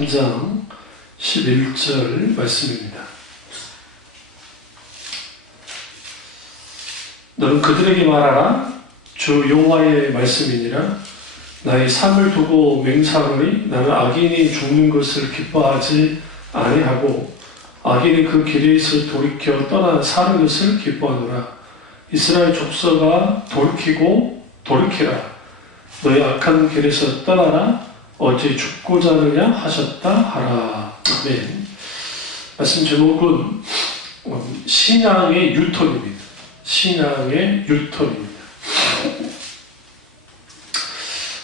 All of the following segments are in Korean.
3장 11절 말씀입니다. 너는 그들에게 말하라. 주 여호와의 말씀이니라. 나의 삶을 두고 맹세하노니 나는 악인이 죽는 것을 기뻐하지 아니하고 악인이 그 길에서 돌이켜 떠나 사는 것을 기뻐하노라. 이스라엘 족속아 돌이키라. 너의 악한 길에서 떠나라. 어찌 죽고자 하느냐 하셨다 하라. 아멘. 말씀 제목은 신앙의 유턴입니다. 신앙의 유턴입니다.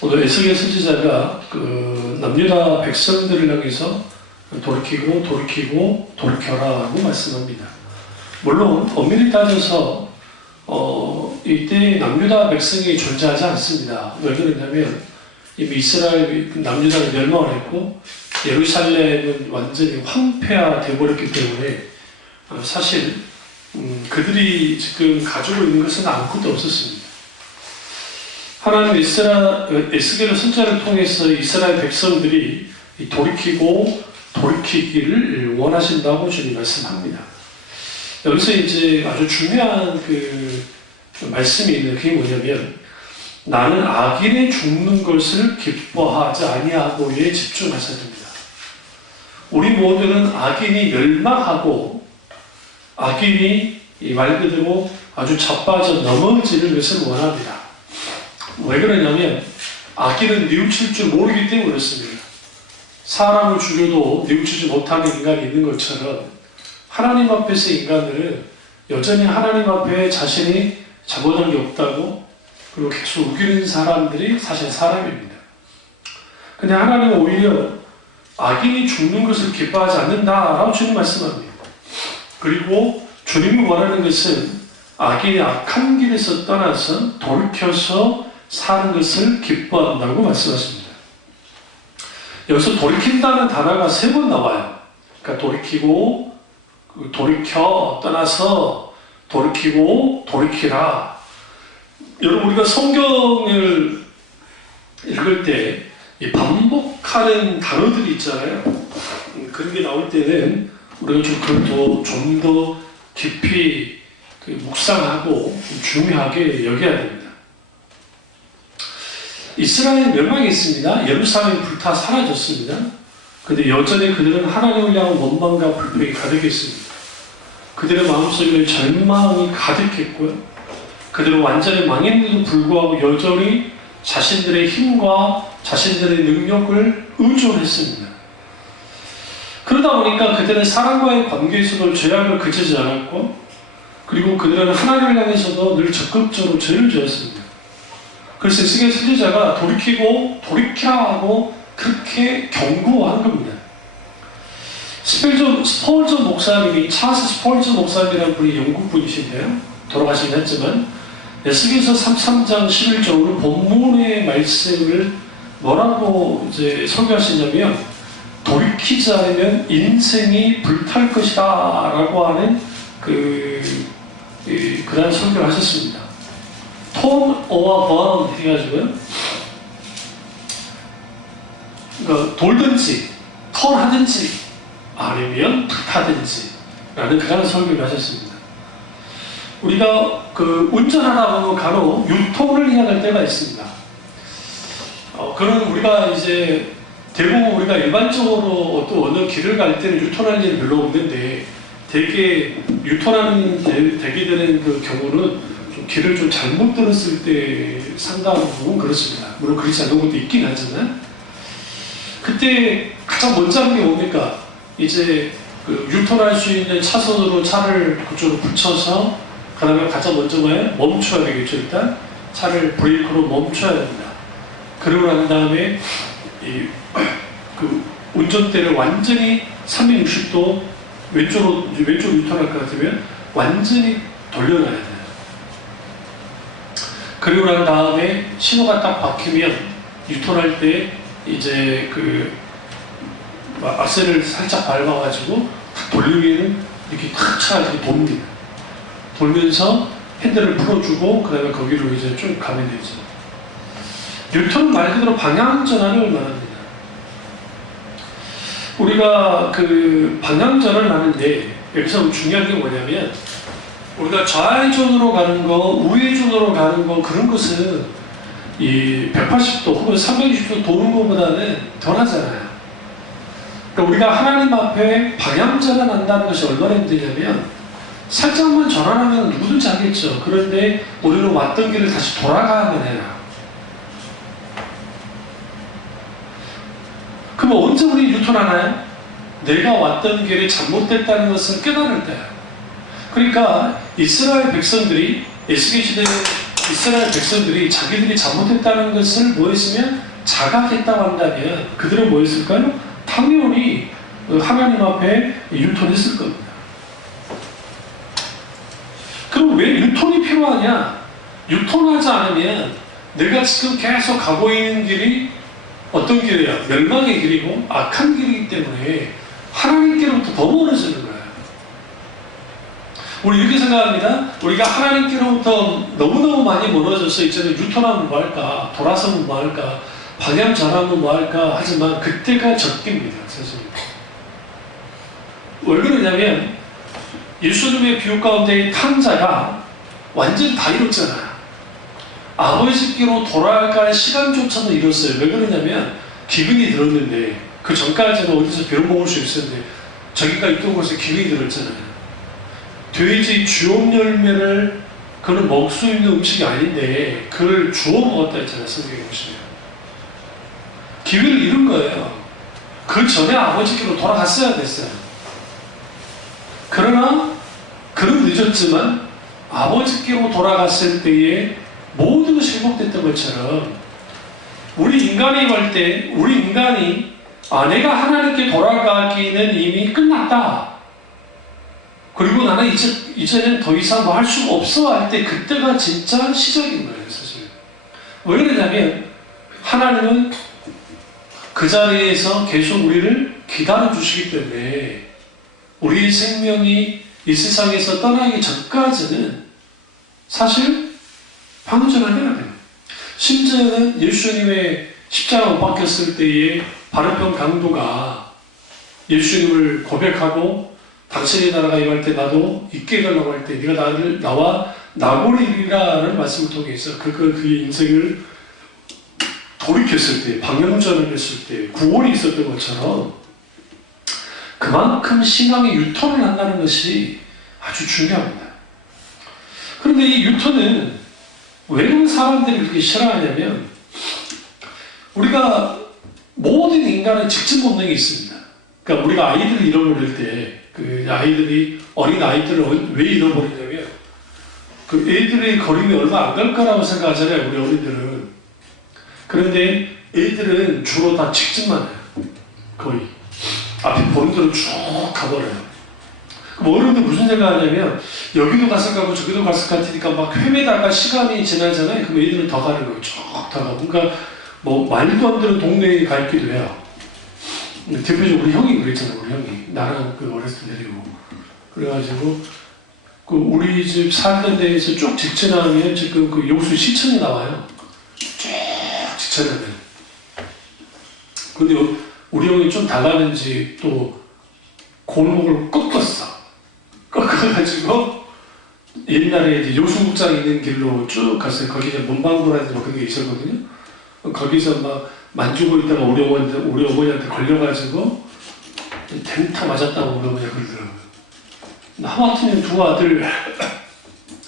오늘 에스겔 선지자가 남유다 백성들을 향해서 돌이켜라고 말씀합니다. 물론 엄밀히 따져서 이때 남유다 백성이 존재하지 않습니다. 왜 그러냐면 이미 이스라엘 남유다가 멸망을 했고 예루살렘은 완전히 황폐화되어 버렸기 때문에 사실 그들이 지금 가지고 있는 것은 아무것도 없었습니다. 하나님 에스겔 선지자를 통해서 이스라엘 백성들이 돌이키기를 원하신다고 주님 말씀합니다. 여기서 이제 아주 중요한 말씀이 있는 그게 뭐냐면 나는 악인이 죽는 것을 기뻐하지 아니하고에 집중하셔야 됩니다. 우리 모두는 악인이 멸망하고 악인이 말 그대로 아주 자빠져 넘어지는 것을 원합니다. 왜 그러냐면 악인은 뉘우칠 줄 모르기 때문에 그렇습니다. 사람을 죽여도 뉘우치지 못하는 인간이 있는 것처럼 하나님 앞에서 인간들은 여전히 하나님 앞에 자신이 잘못한 게 없다고 그리고 계속 우기는 사람들이 사실 사람입니다. 근데 하나님은 오히려 악인이 죽는 것을 기뻐하지 않는다라고 주님 말씀합니다. 그리고 주님이 원하는 것은 악인이 악한 길에서 떠나서 돌이켜서 사는 것을 기뻐한다고 말씀하십니다. 여기서 돌이킨다는 단어가 3번 나와요. 그러니까 돌이켜, 떠나서, 돌이키라. 여러분, 우리가 성경을 읽을 때 이 반복하는 단어들이 있잖아요. 그런 게 나올 때는 우리가 좀 더 깊이 묵상하고 중요하게 여겨야 됩니다. 이스라엘 멸망이 있습니다. 예루살렘이 불타 사라졌습니다. 그런데 여전히 그들은 하나님을 향한 원망과 불평이 가득했습니다. 그들의 마음속에 절망이 가득했고요. 그들은 완전히 망했는데도 불구하고 여전히 자신들의 힘과 자신들의 능력을 의존했습니다. 그러다 보니까 그들은 사람과의 관계에서도 죄악을 그치지 않았고 그리고 그들은 하나님을 향해서도 늘 적극적으로 죄를 지었습니다. 그래서 에스겔 선지자가 돌이키라 하고 그렇게 경고한 겁니다. 스펄전 목사님이 찰스 스펄전 목사님이라는 분이 영국 분이신데요. 돌아가시긴 했지만 에스겔서 33장 11절로 본문의 말씀을 뭐라고 이제 설교하시냐면 돌이키지 않으면 인생이 불탈 것이다 라고 하는 그런 설교를 하셨습니다. 톤 오어 번 해가지고요. 그러니까 돌든지 턴하든지 아니면 불타든지 라는 그런 설교를 하셨습니다. 우리가 운전하다 보면 간혹 유턴을 해야 될 때가 있습니다. 그런 우리가 이제 대부분 우리가 일반적으로 또 어느 길을 갈 때는 유턴할 일이 별로 없는데 되게 유턴하는 되게 되는 경우는 좀 길을 좀 잘못 들었을 때 상당한 부분 그렇습니다. 물론 그렇지 않은 것도 있긴 하지만 그때 가장 먼저 하는 게 뭡니까? 이제 유턴할 수 있는 차선으로 차를 그쪽으로 붙여서 그 다음에 가장 먼저 멈춰야 되겠죠. 일단 차를 브레이크로 멈춰야 됩니다. 그러고 난 다음에 운전대를 완전히 360도 왼쪽으로 유턴할 것 같으면 완전히 돌려놔야 돼요. 그리고 난 다음에 신호가 딱 바뀌면 유턴할 때 이제 악셀을 살짝 밟아가지고 돌리면 이렇게 탁 차가 이렇게 돕니다. 돌면서 핸들을 풀어주고 그 다음에 거기로 이제 쭉 가면 되죠. 유턴은 말 그대로 방향 전환을 말합니다. 우리가 그 방향전을 하는데 여기서 중요한 게 뭐냐면 우리가 좌회전으로 가는 거, 우회전으로 가는 거 그런 것은 이 180도 혹은 360도 도는 것보다는 덜하잖아요. 그러니까 우리가 하나님 앞에 방향전을 한다는 것이 얼마나 힘드냐면 살짝만 전환하면 누구든지 하겠죠. 그런데 우리는 왔던 길을 다시 돌아가야만 해요. 그럼 언제 우리 유턴하나요? 내가 왔던 길이 잘못됐다는 것을 깨달을 때요. 그러니까 이스라엘 백성들이 에스겔 시대 이스라엘 백성들이 자기들이 잘못했다는 것을 뭐 했으면 자각했다고 한다면 그들은 뭐 했을까요? 당연히 하나님 앞에 유턴했을 겁니다. 그럼 왜 유턴이 필요하냐? 유턴하지 않으면 내가 지금 계속 가고 있는 길이 어떤 길이야? 멸망의 길이고 악한 길이기 때문에 하나님께로부터 더 멀어지는 거예요. 우리 이렇게 생각합니다. 우리가 하나님께로부터 너무너무 많이 멀어져서 이제는 유턴하면 뭐할까? 돌아서면 뭐할까? 방향 전하면 뭐할까? 하지만 그때가 적깁니다. 사실. 왜 그러냐면 예수님의 비유 가운데 탕자가 완전히 다 이뤘잖아요. 아버지께로 돌아갈 시간조차도 이뤘어요. 왜 그러냐면 기근이 들었는데 그 전까지는 어디서 벼 먹을 수 있었는데 저기가 있던 곳에 기근이 들었잖아요. 돼지 주엄 열매를 그는 먹을 수 있는 음식이 아닌데 그걸 주워 먹었다 했잖아요. 성경에 보시면. 기회를 잃은 거예요. 그 전에 아버지께로 돌아갔어야 됐어요. 그러나 그는 늦었지만 아버지께로 돌아갔을 때에 모든 것이 회복됐던 것처럼 우리 인간이 볼 때 우리 인간이 내가 하나님께 돌아가기는 이미 끝났다. 그리고 나는 이제는 더 이상 뭐 할 수가 없어 할 때 그때가 진짜 시작인 거예요. 사실. 왜 그러냐면 하나님은 그 자리에서 계속 우리를 기다려 주시기 때문에 우리의 생명이 이 세상에서 떠나기 전까지는 사실 방전을 해야 돼요. 심지어는 예수님의 십자가 못 박혔을 때의 바르편 강도가 예수님을 고백하고 당신의 나라가 임할 때 나도 있게 해달라고 할 때 네가 나와 나고리리라는 말씀을 통해서 그의 인생을 돌이켰을 때 방향전을 했을 때 구원이 있었던 것처럼 그만큼 신앙의 유턴을 한다는 것이 아주 중요합니다. 그런데 이 유턴은 왜 그런 사람들이 그렇게 싫어하냐면 우리가 모든 인간의 직진 본능이 있습니다. 그러니까 우리가 아이들을 잃어버릴 때 그 아이들이 어린 아이들을 왜 잃어버리냐면 그 애들의 걸음이 얼마 안 갈 거라고 생각하잖아요. 우리 어린들은. 그런데 애들은 주로 다 직진만 해요. 거의 앞에 보는 대로 쭉 가버려요. 그럼 어른들 무슨 생각하냐면 여기도 갔을 거고 저기도 갔을 것 같으니까 막 헤매다가 시간이 지나잖아요. 그럼 애들은 더 가는 거예요. 쭉 더 가고. 그러니까 뭐 말도 안 되는 동네에 가 있기도 해요. 대표적으로 우리 형이 그랬잖아요. 우리 형이 나랑 그 어렸을 때 데리고 그래가지고 그 우리 집 살던 데에서 쭉 직진하면 지금 그 여수 시청이 나와요. 쭉 직진하면. 근데 우리 형이 좀 달라는지 또 골목을 꺾었어. 꺾어가지고 옛날에 이제 여수국장 있는 길로 쭉 갔어요. 거기 이제 문방구라든지 뭐 그런 게 있었거든요. 거기서 막 만지고 있다가 우리 어머니한테 걸려가지고 댕타 맞았다고 우리 어머니가 그러더라고요. 하마터면 두 아들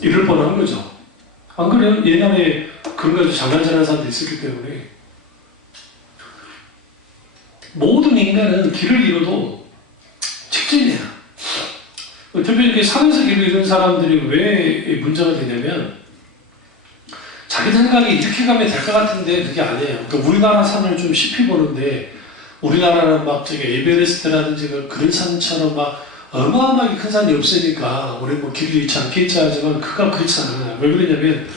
이럴 뻔한 거죠. 안 그래요? 옛날에 그런 거 가지고 장난질하는 사람도 있었기 때문에 모든 인간은 길을 잃어도 직진이야. 대표적으로 산에서 길을 잃은 사람들이 왜 문제가 되냐면 자기 생각이 이렇게 가면 될 것 같은데 그게 아니에요. 그러니까 우리나라 산을 좀 쉽이 보는데 우리나라는 막 저기 에베레스트라든지 그런 산처럼 막 어마어마하게 큰 산이 없으니까 우리 뭐 길을 잃지 않겠지 하지만 그가 그렇지 않아요. 왜 그러냐면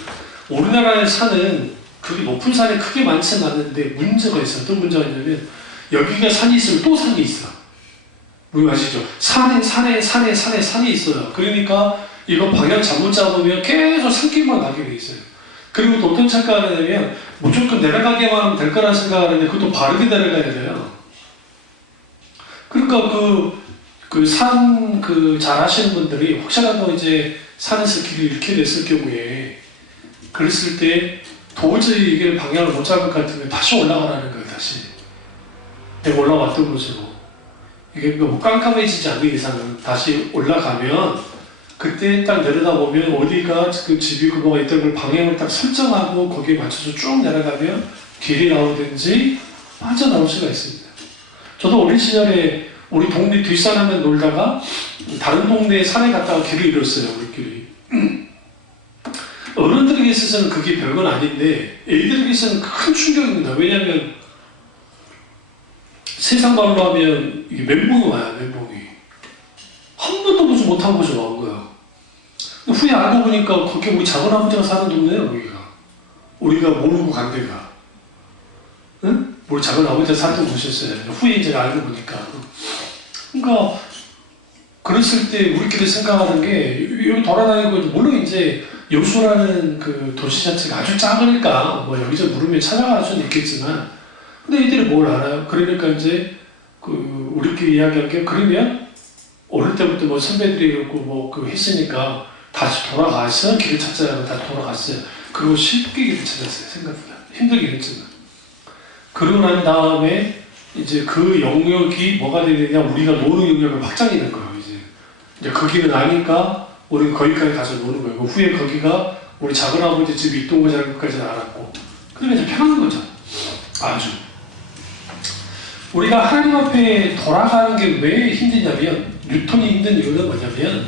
우리나라의 산은 그렇게 높은 산이 크게 많지는 않는데 문제가 있어요. 어떤 문제가 있냐면 여기가 산이 있으면 또 산이 있어. 뭐 아시죠? 산이 있어요. 그러니까 이거 방향 잘못 잡으면 계속 산길만 가게 돼 있어요. 그리고 또 어떤 착각을 하냐면 무조건 내려가게만 하면 될 거라 생각하는데 그것도 바르게 내려가야 돼요. 그러니까 잘 하시는 분들이 혹시라도 이제 산에서 길을 잃게 됐을 경우에 그랬을 때 도저히 이게 방향을 못 잡을 것 같으면 다시 올라가라는 거예요. 다시 내가 올라왔던 곳으로 이게 뭐 깜깜해지지 않는 이상은 다시 올라가면 그때 딱 내려다보면 어디가 그 집이 뭐가 있던 걸 방향을 딱 설정하고 거기에 맞춰서 쭉 내려가면 길이 나오든지 빠져나올 수가 있습니다. 저도 어린 시절에 우리 동네 뒷산하면 놀다가 다른 동네 산에 갔다가 길을 잃었어요. 우리끼리. 어른들에게 있어서는 그게 별건 아닌데 애들에게 있어서는 큰 충격입니다. 왜냐하면 세상 말로 하면 이게 멘붕이 와요. 멘붕이. 한 번도 보지 못한 곳에 온 거예요. 후에 알고 보니까 그렇게 우리 작은 아버지가 사는 동네예요. 우리가 모르고 간 데가. 응? 우리 작은 아버지가 살던 곳이었어요. 후에 제가 알고 보니까. 그러니까 그랬을 때 우리끼리 생각하는 게 여기 돌아다니고 물론 이제 여수라는 그 도시 자체가 아주 작으니까 뭐 여기저기 물으면 찾아갈 수는 있겠지만 근데 이들이 뭘 알아요? 그러니까 이제 그 우리끼리 이야기한 게 그러면 어릴 때부터 뭐 선배들이 뭐 했으니까 다시 돌아가서 길을 찾자고 다시 돌아갔어요. 그리고 쉽게 길을 찾았어요. 생각보다 힘들긴 했지만 그러고 난 다음에 이제 그 영역이 뭐가 되느냐 우리가 노는 영역을 확장이 된 거예요. 이제 그 길을 아니까 우리는 거기까지 가서 노는 거예요. 후에 거기가 우리 작은아버지 집이 있던 거까지는 알았고 그러니까 이제 편한 거죠. 아주 우리가 하나님 앞에 돌아가는 게 왜 힘드냐면 뉴턴이 힘든 이유는 뭐냐면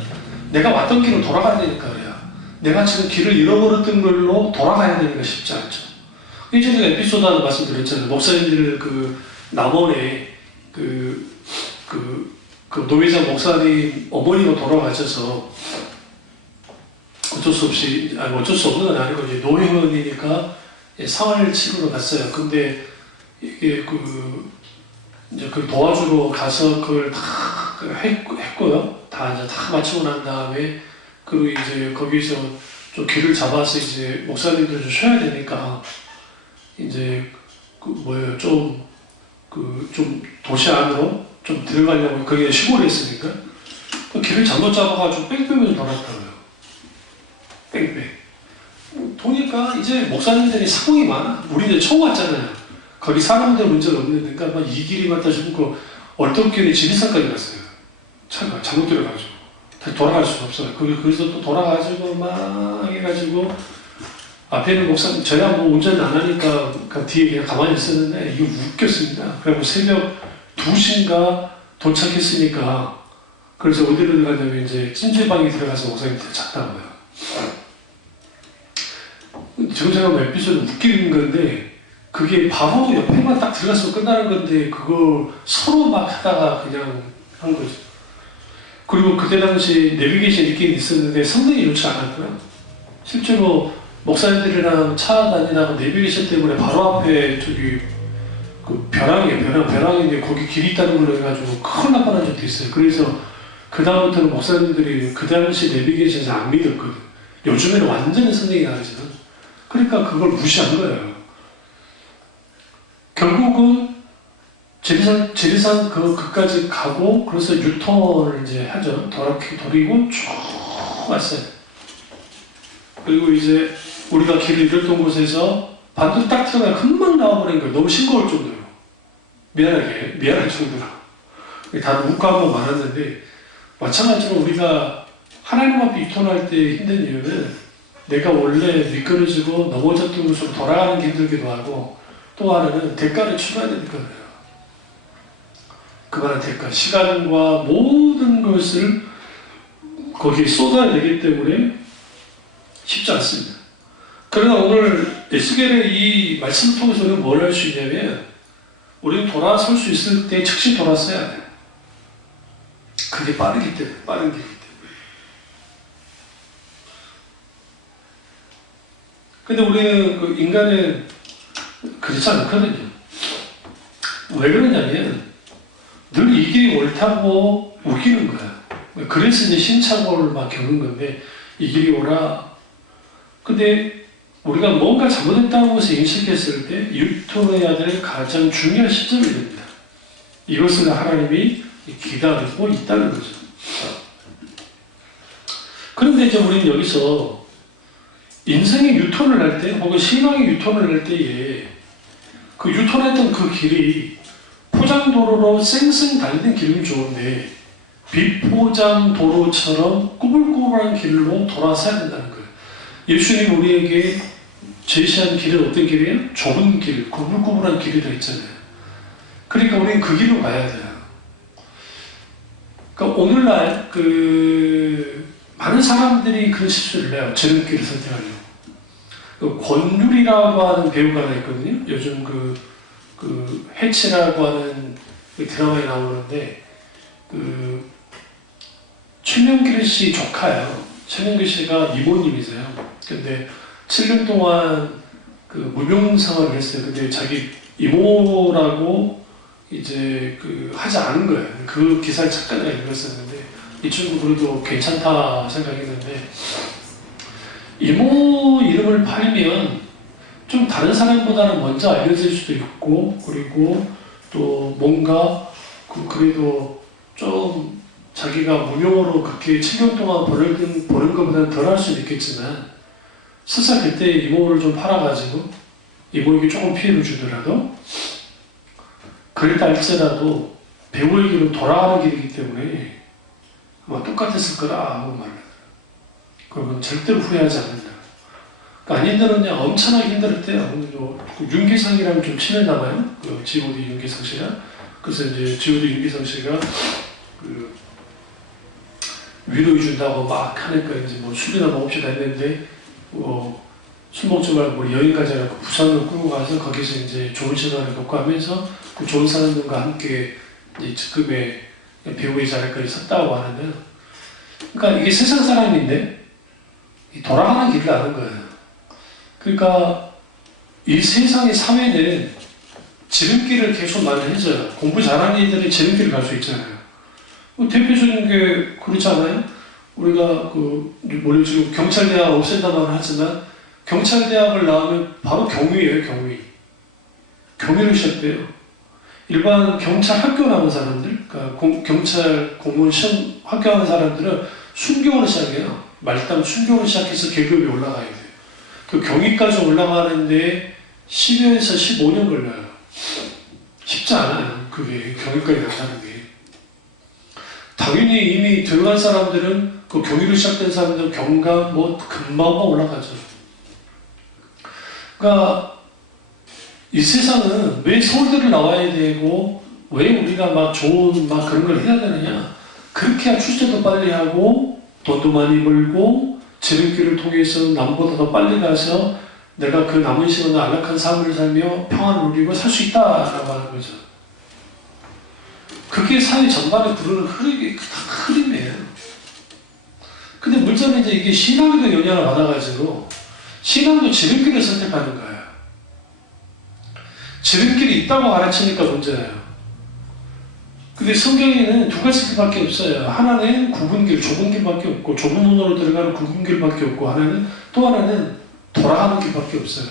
내가 왔던 길로 돌아가야 되니까 그래요. 내가 지금 길을 잃어버렸던 걸로 돌아가야 되니까 쉽지 않죠. 예전에 에피소드 하나 말씀드렸잖아요. 목사님들 그 남원에 노회장 목사님 어머니가 돌아가셔서 어쩔 수 없는 건 아니고 이제 노회원이니까 상을 치르러 갔어요. 근데 이게 이제 그 도와주러 가서 그걸 다 했고요. 다 마치고 난 다음에 그리고 이제 거기서 좀 길을 잡아서 이제 목사님들 좀 쉬어야 되니까 이제 좀 도시 안으로 좀 들어가려고 거기에 시골이었으니까 그 길을 잘못 잡아가지고 뺑뺑면서 돌았더라고요. 뺑뺑. 보니까 이제 목사님들이 상황이 많아. 우리 이제 처음 왔잖아요. 거기 사람들 문제가 없는데 막 이 길이 맞다 싶고 얼떨결에 지리산까지 갔어요. 차가 잘못 들어가지고 다시 돌아갈 수가 없어요. 거기서 또 돌아가지고 막 해가지고 앞에는 목사님 저야 뭐 운전 안 하니까 그 뒤에 그냥 가만히 있었는데 이거 웃겼습니다. 그리고 새벽 2시인가 도착했으니까 그래서 어디로 들어가냐면 이제 찜질방에 들어가서 목사님한테 잤다고요. 지금 제가 에피소드 웃기는 건데 그게 바로 옆에만 딱 들어가서 끝나는 건데 그거 서로 막 하다가 그냥 한 거죠. 그리고 그때 당시 내비게이션 있긴 있었는데 상당히 좋지 않았고요. 실제로 목사님들이랑 차 다니다가 내비게이션 때문에 바로 앞에 저기 그 벼랑인데 거기 길이 있다는 걸로 해가지고 큰일 날 뻔한 적도 있어요. 그래서 그 다음부터는 목사님들이 그 당시 내비게이션에서 안 믿었거든. 요즘에는 완전히 성능이 다르잖아. 그러니까 그걸 무시한 거예요. 결국은 지리산 그까지 가고 그래서 유턴을 이제 하죠. 돌이고 쭉 왔어요. 그리고 이제 우리가 길을 잃었던 곳에서 반대로 딱 들어가 금방 나와버린 거예요. 너무 싱거울 정도로. 미안할 정도로. 다들 욱하고 말았는데 마찬가지로 우리가 하나님 앞에 유턴할 때 힘든 이유는 내가 원래 미끄러지고 넘어졌던 곳으로 돌아가는 게 힘들기도 하고 또 하나는 대가를 치러야 되니까 그래요. 그만한 대가, 시간과 모든 것을 거기에 쏟아야 되기 때문에 쉽지 않습니다. 그러나 오늘 에스겔의 이 말씀을 통해서 우리는 뭘 할 수 있냐면 우리는 돌아설 수 있을 때 즉시 돌아서야 돼요. 그게 빠른 길이기 때문에. 근데 우리는 그 인간은 그렇지 않거든요. 왜 그러냐면 늘 이 길이 옳다고 웃기는 거야. 그래서 이제 신착오를 막 겪는 건데 이 길이 오라. 근데 우리가 뭔가 잘못했다고 해서 인식했을 때 유턴해야 될 가장 중요한 시점이 됩니다. 이것을 하나님이 기다리고 있다는 거죠. 그런데 이제 우리는 여기서 인생의 유턴을 할 때, 혹은 신앙의 유턴을 할 때에 그 유턴했던 그 길이 포장도로로 쌩쌩 달리는 길이면 좋은데 비포장 도로처럼 꾸불꾸불한 길로 돌아서야 된다는 거예요. 예수님 우리에게 제시한 길은 어떤 길이에요? 좁은 길, 꾸불꾸불한 길이라 했잖아요. 그러니까 우리는 그 길로 가야 돼요. 그러니까 오늘날 많은 사람들이 그런 실수를 해요. 지름길을 선택하려고. 권율이라고 하는 배우가 하나 있거든요. 요즘 해치라고 하는 드라마에 나오는데 최명길 씨 조카예요. 최명길 씨가 이모님이세요. 근데 7년 동안 무명 생활을 했어요. 근데 자기 이모라고 이제 하지 않은 거예요. 그 기사를 잠깐 읽었었는데 이 친구 그래도 괜찮다 생각했는데 이모 이름을 팔면 좀 다른 사람보다는 먼저 알려질 수도 있고 그리고 또 뭔가 그래도 좀 자기가 무용으로 그렇게 7년 동안 버는 것보다는 덜 할 수는 있겠지만 설사 그때 이모를 좀 팔아가지고 이모에게 조금 피해를 주더라도 그랬다 할지라도 배우에게로 돌아가는 길이기 때문에 아마 똑같았을 거다 하고 말을 하더라고요. 그러면 절대로 후회하지 않는다. 그러니까 아닌데는 그냥 엄청나게 힘들었대요. 윤기상이랑 좀 친했나봐요. G.O.D 윤기상 씨랑. 그래서 이제 G.O.D 윤기상 씨가 위로해준다고 막 하니까 이제 술이나 먹읍시다 했는데 술 먹지 말고 여행 가자고 부산으로 끌고 가서 거기서 이제 좋은 시간을 겪고 하면서 그 좋은 사람들과 함께 이제 지금의 배우의 자리까지 섰다고 하는데 그러니까 이게 세상 사람인데 돌아가는 길을 아는 거예요. 그러니까 이 세상의 사회는 지름길을 계속 마련해줘요. 공부 잘하는 애들이 지름길을 갈 수 있잖아요. 대표적인 게 그렇지 않아요? 우리가 지금 경찰대학 없앤다고 하지만 경찰대학을 나오면 바로 경위예요, 경위. 경위를 시작돼요. 일반 경찰 학교 나온 사람들, 그러니까 경찰 공무원 시험 합격하는 사람들은 순교를 시작해요. 말단 순교를 시작해서 계급이 올라가야 돼요. 그 경위까지 올라가는데 10여에서 15년 걸려요. 쉽지 않아요. 그게 경위까지 나타나는 게. 당연히 이미 들어간 사람들은 그 경위로 시작된 사람들은 경감 금방 올라가죠. 그러니까 이 세상은 왜 서울대를 나와야 되고 왜 우리가 막 좋은 그런 걸 해야 되느냐? 그렇게 해야 출세도 빨리 하고 돈도 많이 벌고 지름길을 통해서 남보다 더 빨리 가서 내가 그 남은 시간을 안락한 삶을 살며 평안을 누리고 살 수 있다라고 하는 거죠. 그게 사회 전반에 부르는 흐름이에요. 근데 문제는 이제 이게 신앙에도 영향을 받아가지고 신앙도 지름길을 선택하는 거예요. 지름길이 있다고 가르치니까 문제예요. 근데 성경에는 두 가지 길밖에 없어요. 하나는 굵은 길, 좁은 길밖에 없고 좁은 문으로 들어가는 굵은 길밖에 없고 또 하나는 돌아가는 길밖에 없어요.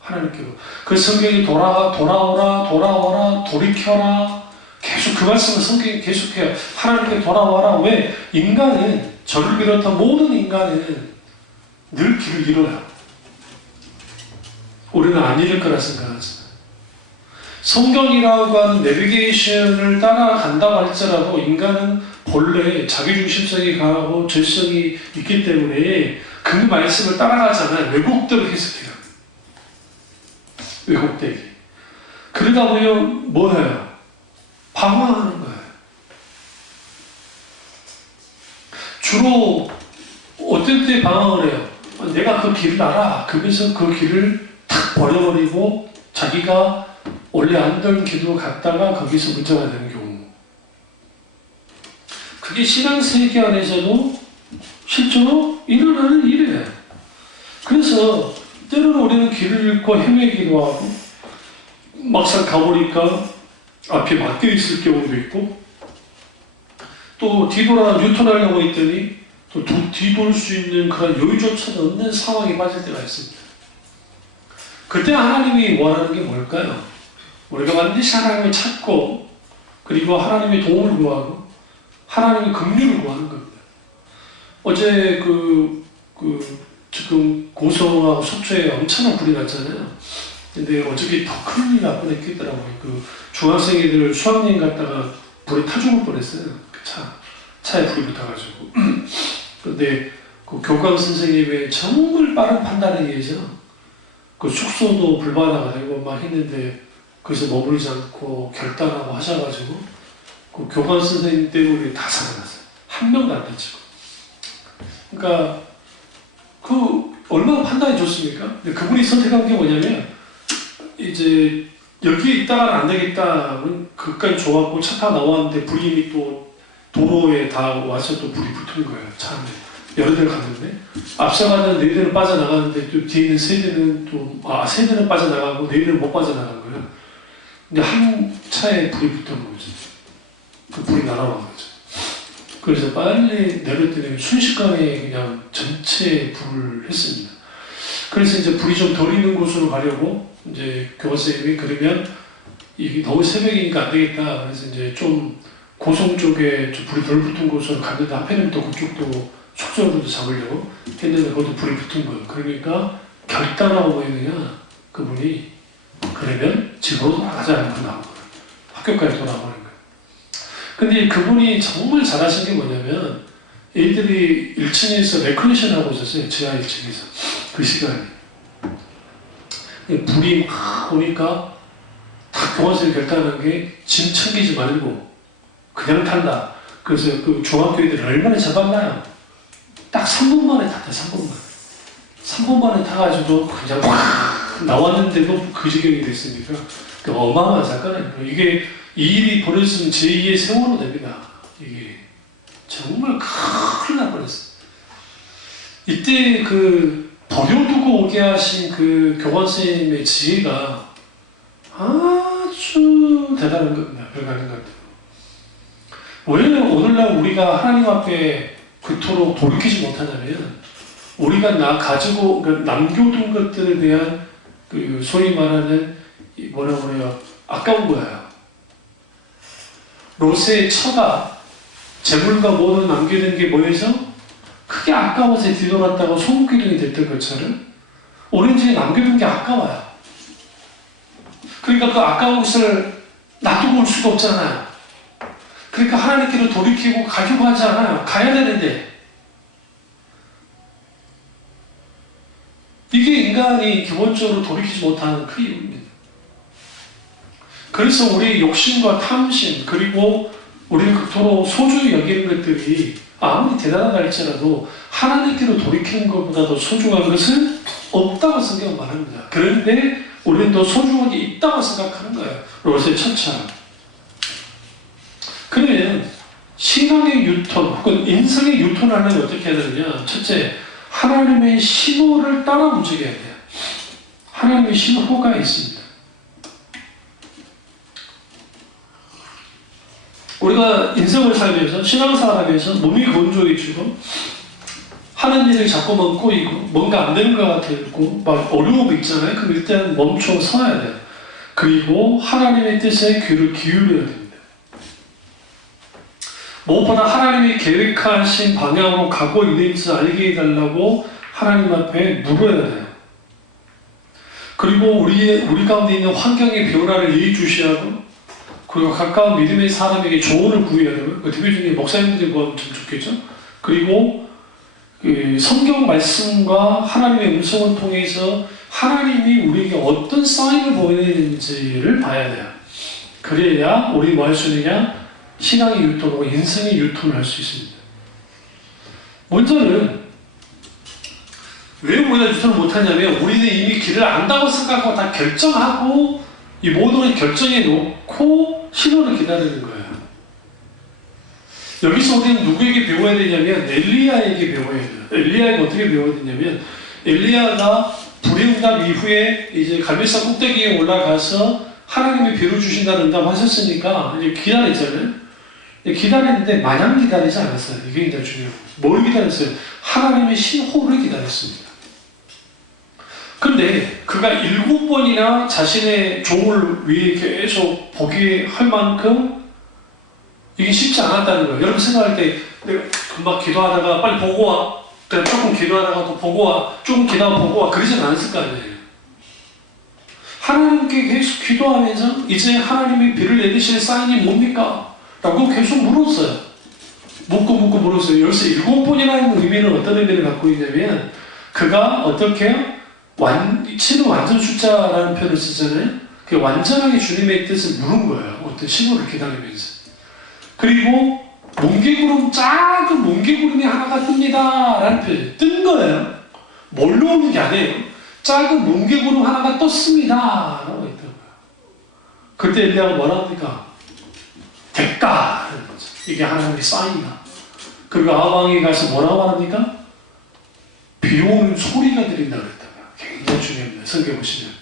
하나님께로. 그래서 성경이 돌아오라, 돌이켜라. 계속 그 말씀을 성경이 계속해요. 하나님께 돌아와라. 왜? 인간은 저를 비롯한 모든 인간은 늘 길을 잃어요. 우리는 안 잃을 거라 생각하지만 성경이라고 하는 내비게이션을 따라간다고 할지라도 인간은 본래 자기중심성이 강하고 죄성이 있기 때문에 그 말씀을 따라가잖아요. 왜곡대로 해석해요. 왜곡되게. 그러다 보면 뭐 해요? 방황하는 거예요. 주로 어떨 때 방황을 해요? 내가 그 길을 알아. 그래서 그 길을 탁 버려버리고 자기가 원래 안던 길로 갔다가 거기서 문제가 되는 경우. 그게 신앙세계 안에서도 실제로 일어나는 일이에요. 그래서 때로는 우리는 길을 잃고 헤매기도 하고 막상 가보니까 앞에 막혀 있을 경우도 있고 또 뉴턴하려고 했더니 또 뒤돌 수 있는 그런 여유조차도 없는 상황에 빠질 때가 있습니다. 그때 하나님이 원하는 게 뭘까요? 우리가 반드시 하나님을 찾고 그리고 하나님의 도움을 구하고 하나님의 긍휼을 구하는 겁니다. 어제 지금 고성하고 속초에 엄청난 불이 났잖아요. 근데 어저께 더 큰 일이 날 뻔했더라고요. 중학생 애들 수학여행 갔다가 불에 타 죽을 뻔했어요. 차에 불이 붙어가지고. 근데 교감 선생님의 정말 빠른 판단에 의해서 숙소도 불바다가 되고 막 했는데 거기서 머물지 않고 결단하고 하셔가지고 교감 선생님 때문에 다 살아났어요. 한 명도 안 다치고. 그러니까 얼마나 판단이 좋습니까? 근데 그분이 선택한 게 뭐냐면 이제 여기에 있다가는 안 되겠다. 그까지 좋았고 차 타고 나왔는데 불이 이미 또 도로에 다 와서 또 불이 붙은 거예요. 차 안에. 여러 대를 갔는데 앞서가는 4대는 빠져나가는데 또 뒤에 있는 3대는 3대는 빠져나가고 4대는 못 빠져나간 거예요. 근데 한 차에 불이 붙은 거죠. 그 불이 날아간 거죠. 그래서 빨리 내렸더니 순식간에 그냥 전체에 불을 했습니다. 그래서 이제 불이 좀 덜 있는 곳으로 가려고 이제 교관선생님이 그러면 이게 너무 새벽이니까 안 되겠다. 그래서 이제 좀 고성 쪽에 좀 불이 덜 붙은 곳으로 갔는데 앞에는 또 그쪽도 속성으로도 잡으려고 했는데 그것도 불이 붙은 거예요. 그러니까 결단하고 뭐 했느냐 그분이 그러면 집으로 돌아가자 하고 나온 거예요. 학교까지 돌아가는 거예요. 근데 그분이 정말 잘하신 게 뭐냐면 애들이 1층에서 레크레이션 하고 있었어요. 지하 1층에서 그 시간에 불이 막 오니까 딱 교환선생님이 결단한 게 짐 챙기지 말고 그냥 탄다. 그래서 그 중학교 애들을 얼마나 잡았나요? 딱 3분 만에 탔다. 3분 만에 타가지고 그냥 확 나왔는데도 그 지경이 됐으니까 어마어마한 사건이에요. 이게 이 일이 벌어졌으면 제2의 세월호 됩니다. 이게 정말 큰일 날 뻔했어요. 이때 버려두고 오게 하신 교관선생님의 지혜가 아주 대단한 겁니다. 별가는 것 같아요. 왜 오늘날 우리가 하나님 앞에 그토록 돌이키지 못하냐면 우리가 남겨둔 것들에 대한 소위 말하는 아까운 거예요. 롯의 처가 재물과 모든 남겨둔 게 뭐여서 크게 아까워서 뒤돌았다고 소금기둥이 됐던 것처럼 우리는 지금 남겨둔 게 아까워요. 그러니까 그 아까운 것을 놔두고 올 수가 없잖아요. 그러니까 하나님께로 돌이키고 가려고 하지 않아요. 가야 되는데 이게 인간이 기본적으로 돌이키지 못하는 그 이유입니다. 그래서 우리 욕심과 탐심 그리고 우리를 그토록 소중히 여기는 것들이 아무리 대단하다 할지라도 하나님께로 돌이키는 것보다도 소중한 것은 없다고 성경은 말합니다. 그런데 우리는 더 소중한 게 있다고 생각하는 거예요. 롯의 처처럼. 그러면 신앙의 유턴 혹은 인생의 유턴을 하려면 어떻게 해야 되느냐? 첫째, 하나님의 신호를 따라 움직여야 돼요. 하나님의 신호가 있습니다. 우리가 인생을 살면서 신앙생활하면서 몸이 건조해지고 하는 일을 자꾸만 꼬이고 뭔가 안 되는 것 같고 막 어려움이 있잖아요. 그럼 일단 멈춰 서야 돼요. 그리고 하나님의 뜻에 귀를 기울여야 됩니다. 무엇보다 하나님이 계획하신 방향으로 가고 있는지 알게 해달라고 하나님 앞에 물어야 돼요. 그리고 우리 가운데 있는 환경의 변화를 예의주시하고 그리고 가까운 믿음의 사람에게 조언을 구해야 되고 특히 중에 목사님들이 구하면 좀 좋겠죠. 그리고 성경 말씀과 하나님의 음성을 통해서 하나님이 우리에게 어떤 사인을 보여내는지를 봐야 돼요. 그래야 우리 뭐 할 수 있느냐? 신앙의 유턴하고 인생의 유턴을 할 수 있습니다. 먼저는 왜 우리가 유턴을 못하냐면 우리는 이미 길을 안다고 생각하고 다 결정하고 이 모든 걸 결정해 놓고 신호를 기다리는 거예요. 여기서 우리는 누구에게 배워야 되냐면 엘리야에게 배워야 돼요. 엘리야에게 어떻게 배워야 되냐면 엘리야가 불응답 이후에 이제 갈멜산 꼭대기에 올라가서 하나님이 비를 주신다는 응답 하셨으니까 이제 기다렸잖아요. 기다렸는데 마냥 기다리지 않았어요. 이게 굉장히 중요해요. 뭘 기다렸어요? 하나님의 신호를 기다렸습니다. 근데 그가 7번이나 자신의 종을 위해 계속 보게 할 만큼 이게 쉽지 않았다는 거예요. 여러분 생각할 때 내가 금방 기도하다가 빨리 보고 와. 그다음에 조금 기도하다가 또 보고 와. 조금 기도하고 보고 와. 그러진 않았을 거 아니에요. 하나님께 계속 기도하면서 이제 하나님이 비를 내리실 사인이 뭡니까? 라고 계속 물었어요. 묻고 물었어요. 여기서 7번이라는 의미는 어떤 의미를 갖고 있냐면 그가 어떻게 치는 완전 숫자라는 표현을 쓰잖아요. 그 완전하게 주님의 뜻을 물은 거예요. 어떤 신호를 기다리면서. 그리고 작은 뭉게구름이 하나가 뜹니다 라는 표현. 뜬 거예요. 뭘로 오는 게 아니에요. 작은 뭉게구름 하나가 떴습니다 라고 있더라고요. 그때 엘리야가 뭐라 합니까? 됐다 하는 거죠. 이게 하나님의 사인이다. 그리고 아방에 가서 뭐라고 말합니까? 비 오는 소리가 들린다 그랬다고요. 굉장히 중요합니다. 성경 보시면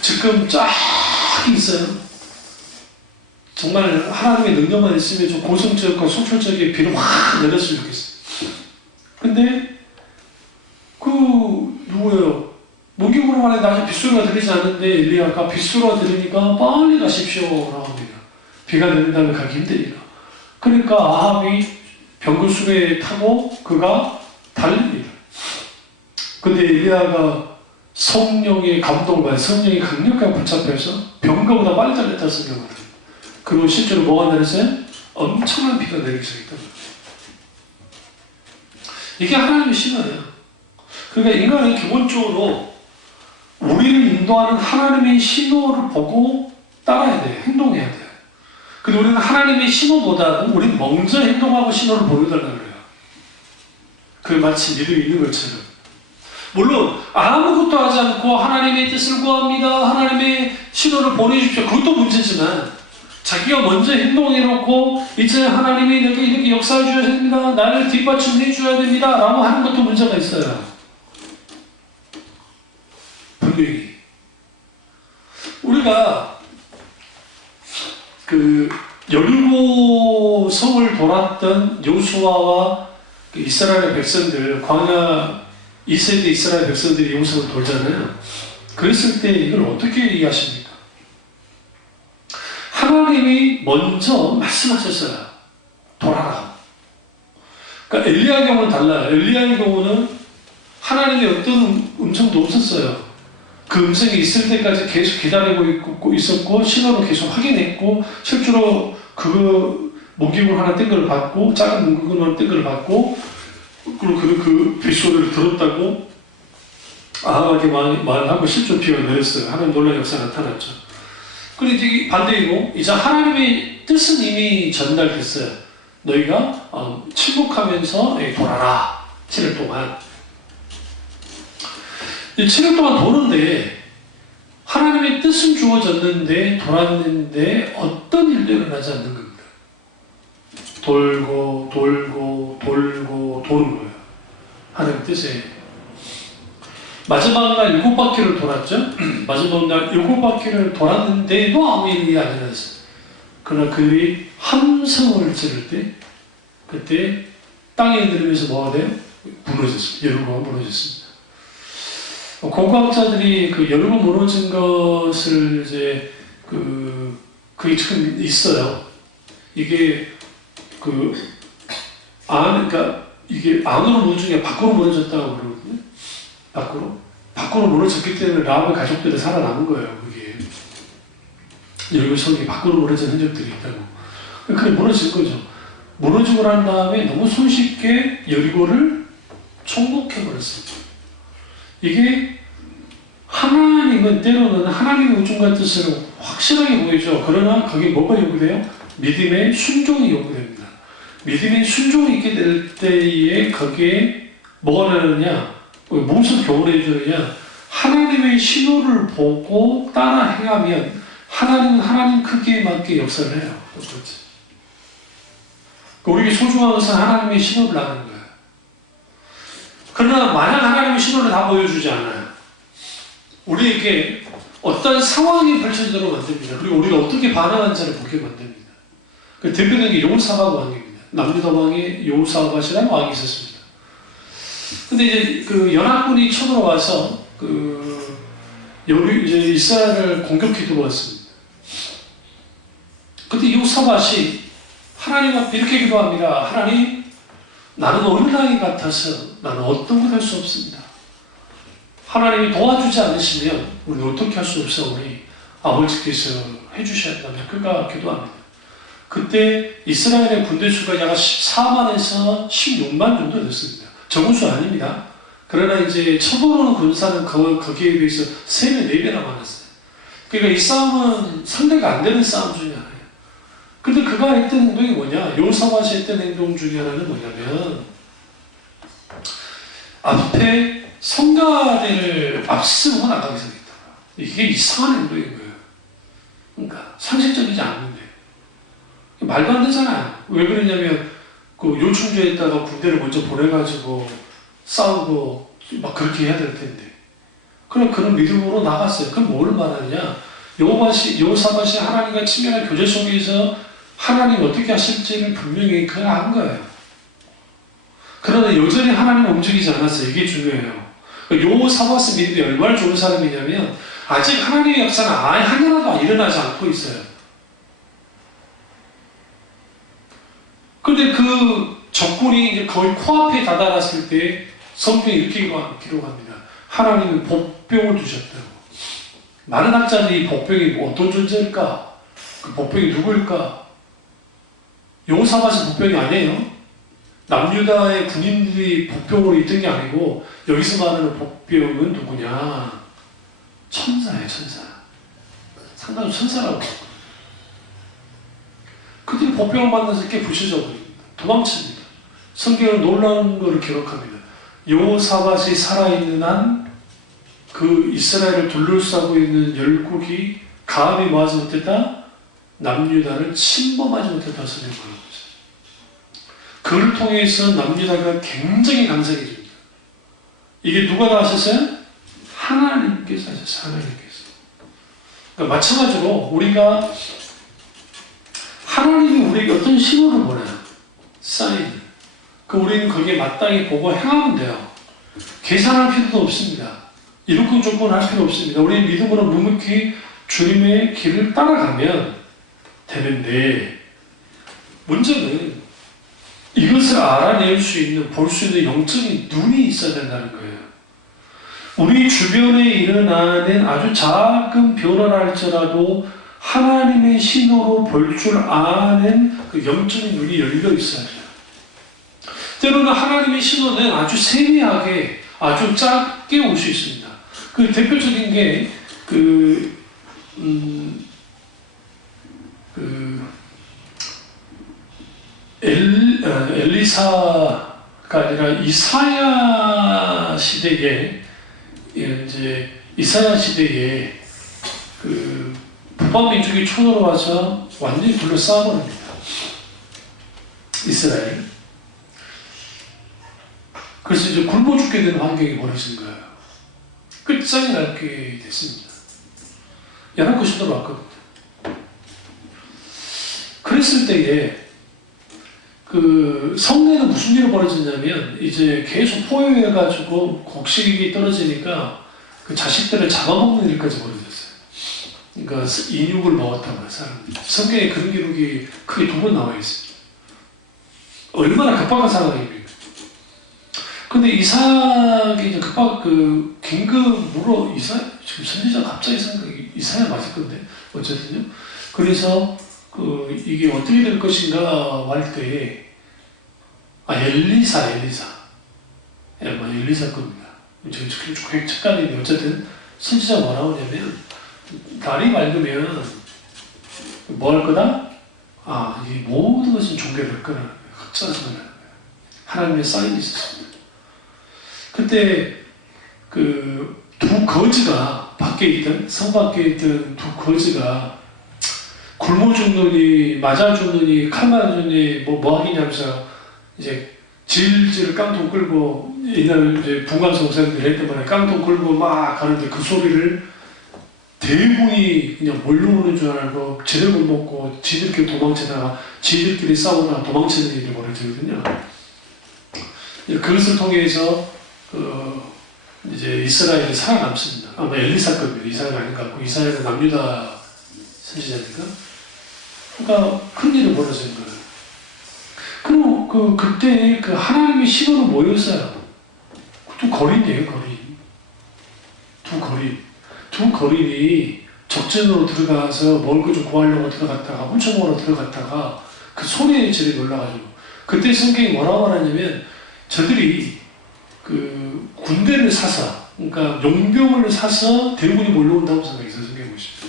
지금 쫙 있어요. 정말 하나님의 능력만 있으면 좀 고성적과 속출적인 비를 확 내렸으면 좋겠어요. 근데 누구예요? 뭉게구름 안에 나중에 빗소리가 들리지 않는데 엘리야가 빗소리가 들리니까 빨리 가십시오 라고 합니다. 비가 내린다면 가기 힘드니까. 그러니까 아합이 병거수에 타고 그가 달립니다. 근데 엘리야가 성령의 감동을 받아 성령이 강력하게 붙잡혀서 병거보다 빨리 달렸다 성경을. 그리고 실제로 뭐가 내렸어요? 엄청난 비가 내리기 시작했던 거예요. 이게 하나님의 신호예요. 그러니까 인간은 기본적으로 우리를 인도하는 하나님의 신호를 보고 따라야 돼요. 행동해야 돼요. 근데 우리는 하나님의 신호보다는 우리는 먼저 행동하고 신호를 보여달라고 그래요. 그게 마치 믿음이 있는 것처럼. 물론 아무것도 하지 않고 하나님의 뜻을 구합니다. 하나님의 신호를 보내주십시오. 그것도 문제지만 자기가 먼저 행동해놓고 이제 하나님이 내게 이렇게 역사해 주셔야 됩니다. 나를 뒷받침해 줘야 됩니다. 라고 하는 것도 문제가 있어요. 분명히 우리가 여리고 성을 돌았던 여호수아와 이스라엘 백성들, 광야 2세대 이스라엘 백성들이 여호수아를 돌잖아요. 그랬을 때 이걸 어떻게 이해하십니까? 하나님이 먼저 말씀하셨어요. 돌아라. 그러니까 엘리야의 경우는 달라요. 엘리야의 경우는 하나님의 어떤 음성도 없었어요. 그 음성이 있을 때까지 계속 기다리고 있었고 신호를 계속 확인했고 실제로 그 뭉게구름 하나 뜬 걸 받고 작은 뭉게구름 하나 뜬 걸 받고 그리고 그 빗소리를 들었다고 아합에게 말하고 실제로 비가 내렸어요. 하나님 놀라운 역사가 나타났죠. 그런데 이제 반대이고 이제 하나님의 뜻은 이미 전달됐어요. 너희가 침묵하면서 돌아라. 7일 동안. 7일 동안 도는데 하나님의 뜻은 주어졌는데 돌았는데 어떤 일도 일어나지 않는 겁니다. 돌고 도는 거예요. 하나님의 뜻에. 마지막 날 7바퀴를 돌았죠. 마지막 날 7바퀴를 돌았는데도 아무 일이 안 일어났어요. 그러나 그들이 함성을 지를 때 그때 땅에 들으면서 뭐가 돼요? 무너졌습니다. 여리고가 무너졌습니다. 공과학자들이 여리고 무너진 것을 이제 그게 참 있어요. 이게 그러니까 이게 안으로 무너진 게 밖으로 무너졌다고 그러거든요. 밖으로 무너졌기 때문에 라합의 가족들이 살아남은 거예요. 그게 여리고 성이 밖으로 무너진 흔적들이 있다고. 그게 무너진 거죠. 무너지고 난 다음에 너무 손쉽게 여리고를 총독해버렸습니다. 이게 하나님은 때로는 하나님의 우중과 뜻을 확실하게 보이죠. 그러나 거기에 뭐가 요구돼요? 믿음의 순종이 요구됩니다. 믿음의 순종이 있게 될 때에 거기에 뭐가 나느냐? 무엇을 교훈해 주느냐? 하나님의 신호를 보고 따라 행하면 하나님은 하나님 크기에 맞게 역사를 해요. 그렇지. 우리에게 소중한 것은 하나님의 신호를 나가는 거예요. 그러나 만약 하나님의 신호를 다 보여주지 않아요. 우리에게 어떤 상황이 펼쳐지도록 만듭니다. 그리고 우리가 어떻게 반응하는지를 보게 만듭니다. 그 대표적인 게 여호사밧 왕입니다. 남유다 왕에 여호사밧이라는 왕이 있었습니다. 근데 이제 연합군이 쳐들어와서 이제 이스라엘을 공격해 들어왔습니다. 근데 여호사밧이 하나님 앞에 이렇게 기도합니다. 하나님, 나는 어린아이 같아서 나는 어떤 것 할 수 없습니다. 하나님이 도와주지 않으시면 우리는 어떻게 할 수 없사오니 아버지께서 해주셔야 한다면 그가 기도합니다. 그때 이스라엘의 군대 수가 약 14만에서 16만 정도 됐습니다. 적은 수 아닙니다. 그러나 이제 쳐들어오는 군사는 거기에 비해서 3배, 4배나 많았어요. 그러니까 이 싸움은 상대가 안 되는 싸움 중에 하나예요. 근데 그가 했던 행동이 뭐냐? 여호사밧이 했던 행동 중에 하나는 뭐냐면 앞에 성가대를 앞세우고 나가기 시작했다. 이게 이상한 행동인 거예요. 그러니까 상식적이지 않는데 말도 안 되잖아요. 왜 그러냐면 그 요충지에다가 군대를 먼저 보내가지고 싸우고 막 그렇게 해야 될 텐데 그런 믿음으로 나갔어요. 그럼 뭘 말하느냐? 여호사밧이 하나님과 친밀한 교제 속에서 하나님 어떻게 하실지를 분명히 그가 한 거예요. 그러나 여전히 하나님은 움직이지 않았어요. 이게 중요해요. 여호사밧의 믿음이 얼마나 좋은 사람이냐면 아직 하나님의 역사는 아예 하나도 일어나지 않고 있어요. 그런데 그 적군이 이제 거의 코앞에 다다랐을 때 성경이 이렇게 기록합니다. 하나님은 복병을 두셨다고. 많은 학자들이 이 복병이 어떤 존재일까? 그 복병이 누구일까? 여호사밧이 복병이 아니에요. 남유다의 군인들이 복병으로 있던 게 아니고 여기서 말하는 복병은 누구냐? 천사예요, 천사. 상당히 천사라고. 그들이 복병을 만나서 이렇게 부셔져 버립니다. 도망칩니다. 성경은 놀라운 것을 기록합니다. 여호사밧이 살아있는 한 그 이스라엘을 둘러싸고 있는 열국이 감히 뭐하지 못했다? 남유다를 침범하지 못했다 성경을 말하고 있어요. 그를 통해서 남유다가 굉장히 강성해집니다. 이게 누가 다 하셨어요? 하나님께서 하셨어요. 하나님께서. 그러니까 마찬가지로 우리가 하나님이 우리에게 어떤 신호를 보내요? 사인. 우리는 거기에 마땅히 보고 행하면 돼요. 계산할 필요도 없습니다. 이룩한 조건 할 필요 없습니다. 우리는 믿음으로 묵묵히 주님의 길을 따라가면 되는데 문제는 이것을 알아낼 수 있는, 볼 수 있는 영적인 눈이 있어야 된다는 거예요. 우리 주변에 일어나는 아주 작은 변화랄지라도 하나님의 신호로 볼 줄 아는 그 영적인 눈이 열려 있어야 돼요. 때로는 하나님의 신호는 아주 세미하게, 아주 작게 올 수 있습니다. 그 대표적인 게 엘리사가 아니라 이사야 시대에 그 북방 민족이 쳐들어와서 완전히 둘러싸버립니다. 이스라엘. 그래서 이제 굶어 죽게 되는 환경이 벌어진 거예요. 끝장이 나게 됐습니다. 연합 시도로 왔거든요. 그랬을 때에 그 성내는 무슨 일이 벌어졌냐면 이제 계속 포효해가지고 곡식이 떨어지니까 그 자식들을 잡아먹는 일까지 벌어졌어요. 그러니까 인육을 먹었다고 해요, 사람들이. 성경에 그런 기록이 크게 2번 나와 있습니다. 얼마나 급박한 상황입니까? 근데 이삭이 이제 긴급으로 지금 선지자 갑자기 생각이 이사야 맞을 건데, 어쨌든요. 그래서 이게 어떻게 될 것인가 할 때에, 엘리사. 엘리사 겁니다. 지금 헷갈리는데, 어쨌든, 선지자가 뭐라고 하냐면, 날이 밝으면, 뭐 할 거다? 이 모든 것은 종결될 거라는 거예요. 확정하는 거예요. 하나님의 사인이 있었습니다. 그때, 두 거지가, 성 밖에 있던 두 거지가, 굶어 죽느니, 맞아 죽느니, 칼 맞아 죽느니, 뭐 하겠냐면서, 이제, 질질 깡통 끌고, 옛날 이제 분광성 목사님들이 했던 말에 깡통 끌고 막 가는데 그 소리를 대군이 그냥 몰려오는 줄 알고, 제대로 먹고, 지들끼리 도망치다가, 지들끼리 싸우다가 도망치는 일이 벌어지거든요. 그것을 통해서, 이제 이스라엘이 살아남습니다. 아마 엘리사급이에요. 이사야가 아닌 것 같고, 이사야는 남유다 선지자니까. 그러니까 큰 일이 벌어진 거예요. 그때 그 하나님의 신호는 뭐였어요? 두 거린이에요, 거린. 두 거린이 적진으로 들어가서 먹을 거 좀 구하려고 들어갔다가 훔쳐먹으러 들어갔다가 그 소리에 저리 놀라가지고 그때 성경이 뭐라고 말하냐면 저들이 그 군대를 사서 그러니까 용병을 사서 대군이 몰려온다고 생각했어요. 성경에 보시죠.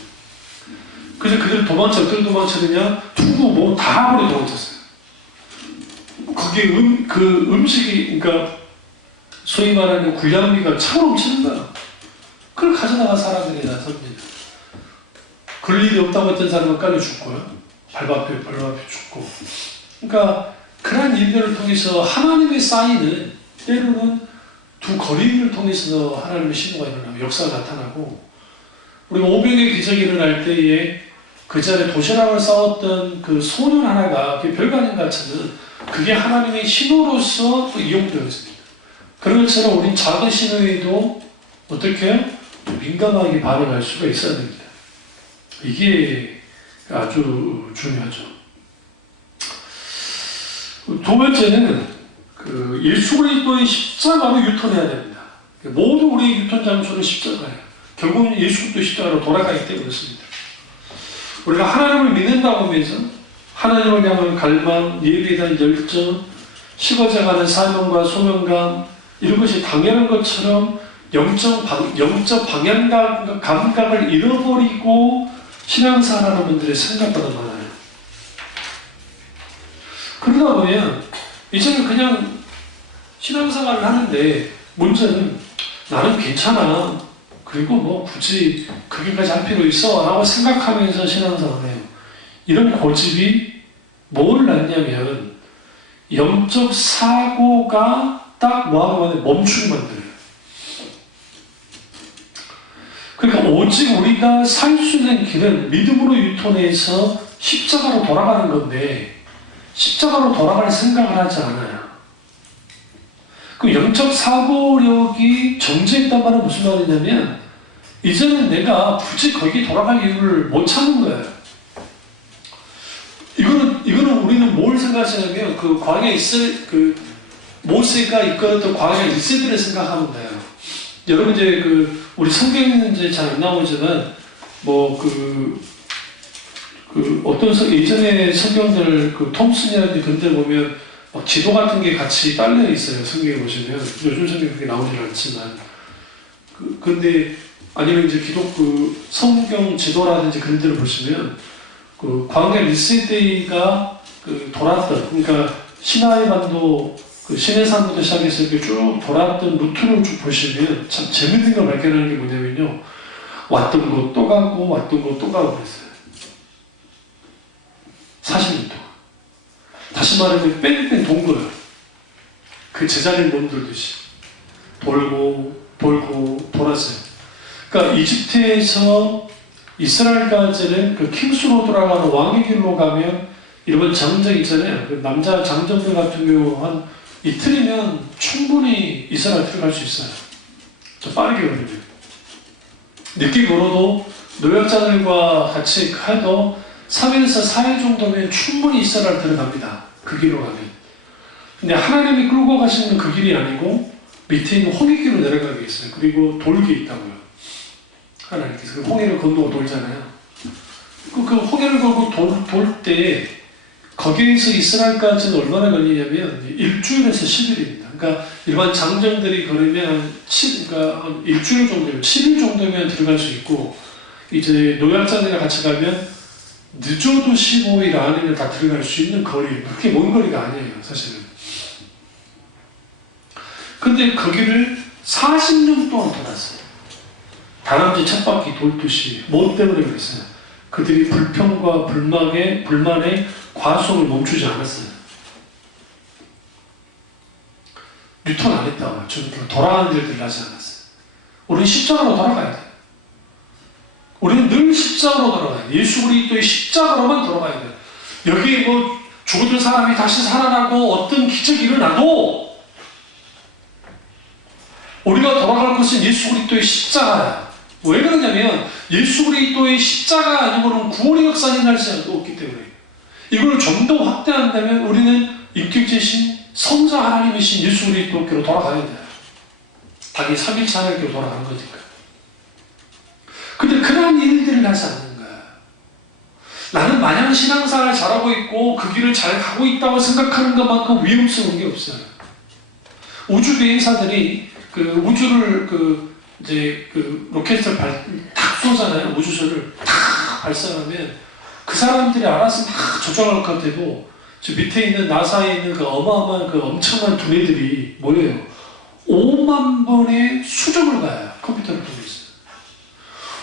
그래서 그들 어떻게 도망쳤느냐? 투구 뭐 다 버리고 도망쳤어요. 거기에 그 음식이 그러니까 소위 말하는 군량미가 차고 넘치는 거야. 그걸 가져다가 사람들이 다 섭니다. 그럴 일이 없다고 했던 사람은 깔려 죽고요. 발바앞에 죽고. 그러니까 그러한 일들을 통해서 하나님의 사인은 때로는 두 거린을 통해서 하나님의 신호가 일어나고 역사가 나타나고 우리가 오병의 기적이 일어날 때에 그 자리에 도시락을 싸웠던 그 소년 하나가 그게 별거 아닌 것 같지만 그게 하나님의 신호로서 또 이용되었습니다. 그런 것처럼 우린 작은 신호에도 어떻게 해요? 민감하게 반응할 수가 있어야 됩니다. 이게 아주 중요하죠. 두 번째는 그 예수 그리스도의 십자가로 유턴해야 됩니다. 모두 우리의 유턴 장소는 십자가예요. 결국은 예수 그리스도 십자가로 돌아가기 때문에 그렇습니다. 우리가 하나님을 믿는다고 하면서 하나님을 향한 갈망, 예배에 대한 열정, 식어져 가는 사명과 소명감 이런 것이 당연한 것처럼 영적 방향 감각을 잃어버리고 신앙생활하는 분들의 생각보다 많아요. 그러다 보면 이제는 그냥 신앙생활을 하는데 문제는 나는 괜찮아. 그리고 뭐 굳이 그게까지 할 필요 있어 라고 생각하면서 신앙생활을 해요. 이런 고집이 뭘 낳냐면 영적 사고가 딱 뭐하고 하면 멈추게 만들어요. 그러니까 오직 우리가 살 수 있는 길은 믿음으로 유턴해서 십자가로 돌아가는 건데 십자가로 돌아갈 생각을 하지 않아요. 그 영적 사고력이 정지했단 말은 무슨 말이냐면 이제는 내가 굳이 거기 돌아갈 이유를 못 찾는 거예요. 이거는 우리는 뭘 생각하냐면 그 광야에 그 모세가 이끌었던 광야 1세들을 생각하는 거예요. 여러분 이제 우리 성경에는 이제 잘 안 나오지만 어떤 예전에 성경들 톰슨이라든지 그런 데 보면 막 지도 같은 게 같이 딸려 있어요. 성경에 보시면 요즘 성경에 그게 나오진 않지만 근데 아니면 이제 성경 지도라든지 그런 데를 보시면 광야 1세대가 돌았던 그러니까 시나이 반도 시내산부터 시작해서 이렇게 쭉 돌았던 루트를 쭉 보시면 참 재밌는 걸 발견하는 게 뭐냐면요. 왔던 곳 또 가고 왔던 곳 또 가고 그랬어요. 40년 동안. 다시 말하면 뺑뺑 돈 거예요. 그 제자리를 몸들듯이. 돌고 돌았어요. 그러니까 이집트에서 이스라엘까지는 그 킹스로드라고 하는 왕의 길로 가면 이런 장정 있잖아요. 그 남자 장정들 같은 경우 한 이틀이면 충분히 이스라엘 들어갈 수 있어요. 좀 빠르게 걸리면. 늦게 걸어도 노약자들과 같이 해도 3일에서 4일 정도면 충분히 이스라엘 들어갑니다. 그 길로 가면. 근데 하나님이 끌고 가시는 그 길이 아니고 밑에 있는 홍해길로 내려가게 있어요. 그리고 돌게 있다고요. 하나님께서 그 홍해를 건너고 돌잖아요. 그 홍해를 걸고 돌 때 거기에서 이스라엘까지는 얼마나 걸리냐면 일주일에서 10일입니다. 그러니까 일반 장정들이 걸으면 그러니까 한 일주일 정도면 7일 정도면 들어갈 수 있고 이제 노약자들이랑 같이 가면 늦어도 15일 안에는 다 들어갈 수 있는 거리 그렇게 먼 거리가 아니에요. 사실은. 근데 거기를 40년 동안 돌았어요. 다람쥐 쳇바퀴 돌듯이 뭐 때문에 그랬어요? 그들이 불평과 불만에 과속을 멈추지 않았어요. 뉴턴 안 했다고 돌아가는 일들을 하지 않았어요. 우리는 십자가로 돌아가야 돼요. 우리는 늘 십자가로 돌아가야 돼요. 예수 그리스도의 십자가로만 돌아가야 돼요. 여기 뭐 죽었던 사람이 다시 살아나고 어떤 기적이 일어나도 우리가 돌아갈 것은 예수 그리스도의 십자가야. 왜 그러냐면 예수 그리스도의 십자가 아니고는 구원의 역사는 날 수 없기 때문에 이걸 좀 더 확대한다면 우리는 인격제신 성자 하나님이신 예수 그리스도께로 돌아가야 돼요. 자기 3일차 하나님께로 돌아가는 거니까. 근데 그런 일들을 하지 않는 거야. 나는 마냥 신앙생활을 잘하고 있고 그 길을 잘 가고 있다고 생각하는 것만큼 위험스러운 게 없어요. 우주 비행사들이 그 우주를 이제 로켓을 탁 쏘잖아요. 우주선을 탁 발사하면 그 사람들이 알아서 막 조정할 것 같고, 저 밑에 있는 나사에 있는 그 어마어마한 그 엄청난 두뇌들이 뭐예요? 5만 번의 수정을 가요. 컴퓨터를 통해서.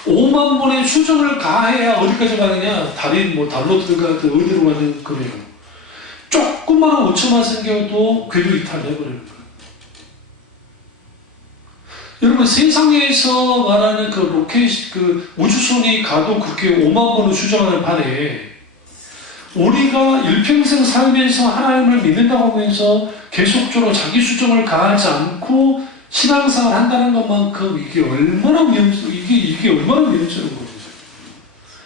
5만 번의 수정을 가해야 어디까지 가느냐? 달인 달로 들어가든 어디로 가든 그래요. 조그마한 오차만 생겨도 궤도 이탈해버리는 거예요. 여러분, 세상에서 말하는 그 로켓, 그 우주선이 가도 그렇게 5만 번을 수정하는 판에 우리가 일평생 살면서 하나님을 믿는다고 하면서 계속적으로 자기 수정을 가하지 않고 신앙생활 한다는 것만큼 이게 얼마나 이게 얼마나 위험스러운 거죠.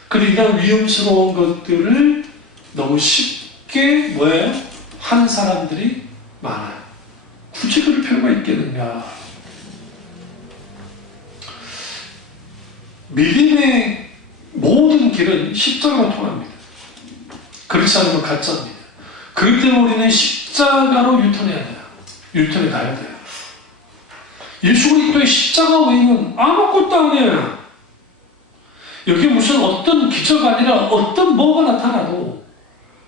그러니까 이런 위험스러운 것들을 너무 쉽게 뭐예요? 하는 사람들이 많아요. 굳이 그럴 필요가 있겠는가? 믿음의 모든 길은 십자가로 통합니다. 그렇지 않으면 가짜입니다. 그렇기 때문에 우리는 십자가로 유턴해야 돼요. 유턴해 가야 돼요. 예수 그리스도의 십자가 외에는 아무것도 아니에요. 여기 무슨 어떤 기적 아니라 어떤 뭐가 나타나도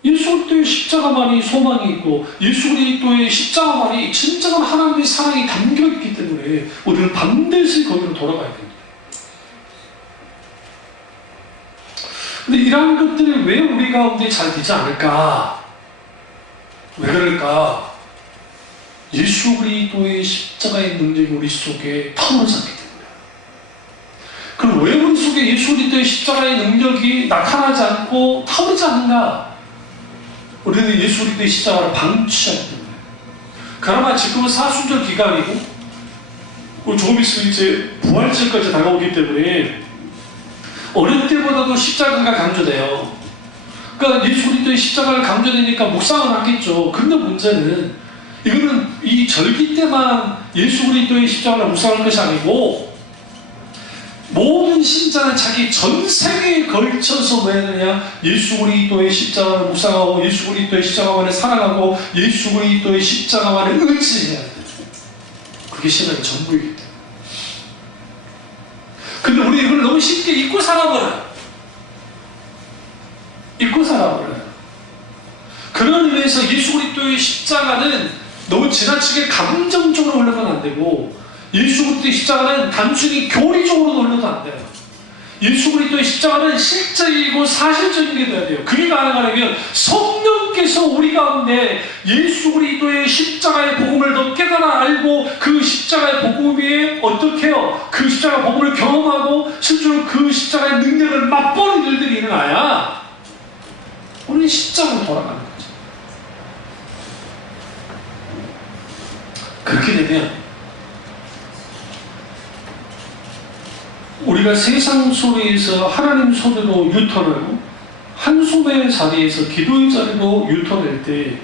예수 그리스도의 십자가만이 소망이 있고 예수 그리스도의 십자가만이 진정한 하나님의 사랑이 담겨있기 때문에 우리는 반드시 거기로 돌아가야 됩니다. 근데 이러한 것들이 왜 우리 가운데 잘 되지 않을까? 왜 그럴까? 예수 그리스도의 십자가의 능력이 우리 속에 타오르지 않기 때문에. 그럼 왜 우리 속에 예수 그리스도의 십자가의 능력이 나타나지 않고 타오르지 않는가? 우리는 예수 그리스도의 십자가를 방치하기 때문에. 그나마 지금은 사순절 기간이고 조금 있으면 이제 부활절까지 다가오기 때문에 어릴 때보다도 십자가가 강조돼요. 그러니까 예수 그리스도의 십자가를 강조되니까 묵상을 하겠죠. 근데 문제는 이거는 이 절기 때만 예수 그리스도의 십자가를 묵상할 것이 아니고 모든 신자는 자기 전생에 걸쳐서 뭐 해야 예수 그리스도의 십자가를 묵상하고 예수 그리스도의 십자가만을 사랑하고 예수 그리스도의 십자가만을 의지해야 돼요. 그게 신앙의 전부이기 때문에. 근데 우리 이걸 너무 쉽게 잊고 살아버려요. 잊고 살아버려요. 그런 의미에서 예수 그리스도의 십자가는 너무 지나치게 감정적으로 흘러가면 안 되고 예수 그리스도의 십자가는 단순히 교리적으로 흘러도 안 돼요. 예수 그리스도의 십자가는 실제이고 사실적인 게 돼야 돼요. 그게 가능하려면 성령께서 우리 가운데 예수 그리스도의 십자가의 복음을 더 깨달아 알고 그 십자가의 복음에 어떻게 해요? 그 십자가 복음을 경험하고 실제로 그 십자가의 능력을 맛보는 일들이 일어나야 우리는 십자가로 돌아가는 거죠. 그렇게 되면 우리가 세상 소리에서 하나님 소리로 유턴하고 한숨의 자리에서 기도의 자리로 유턴할 때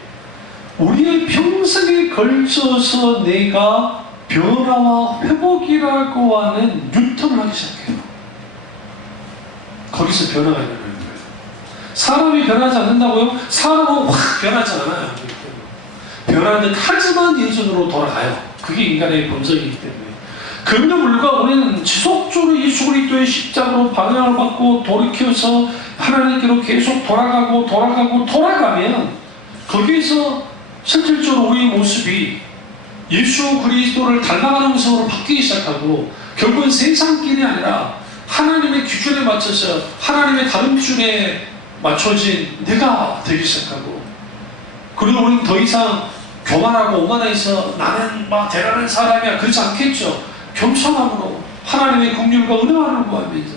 우리의 평생에 걸쳐서 내가 변화와 회복이라고 하는 유턴을 하기 시작해요. 거기서 변화가 일어나는 거예요. 사람이 변하지 않는다고요? 사람은 확 변하지 않아요. 변하는 듯 하지만 예전으로 돌아가요. 그게 인간의 본성이기 때문에. 그럼에도 불구하고 우리는 지속적으로 예수 그리스도의 십자가로 방향을 받고 돌이켜서 하나님께로 계속 돌아가면 거기에서 실질적으로 우리의 모습이 예수 그리스도를 닮아가는 모습으로 바뀌기 시작하고 결국은 세상 길이 아니라 하나님의 기준에 맞춰서 하나님의 다른 기준에 맞춰진 내가 되기 시작하고 그리고 우리는 더 이상 교만하고 오만해서 나는 막 대단한 사람이야 그렇지 않겠죠. 겸손함으로 하나님의 긍휼과 은혜만을 구하면서